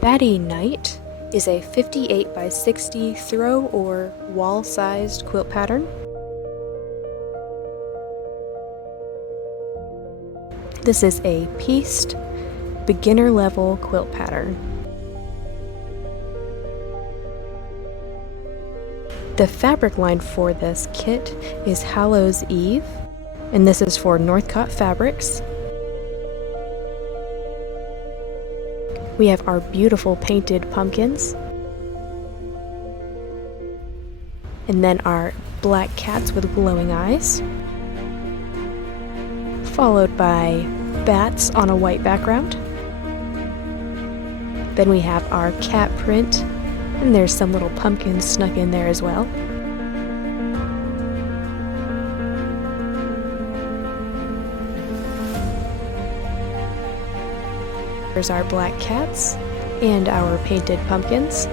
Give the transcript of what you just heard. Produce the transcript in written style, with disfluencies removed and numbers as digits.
Batty Night is a 58 by 60 throw or wall-sized quilt pattern. This is a pieced, beginner-level quilt pattern. The fabric line for this kit is Hallow's Eve, and this is for Northcott Fabrics. We have our beautiful painted pumpkins, and then our black cats with glowing eyes, followed by bats on a white background. Then we have our cat print, and there's some little pumpkins snuck in there as well. There's our black cats and our painted pumpkins.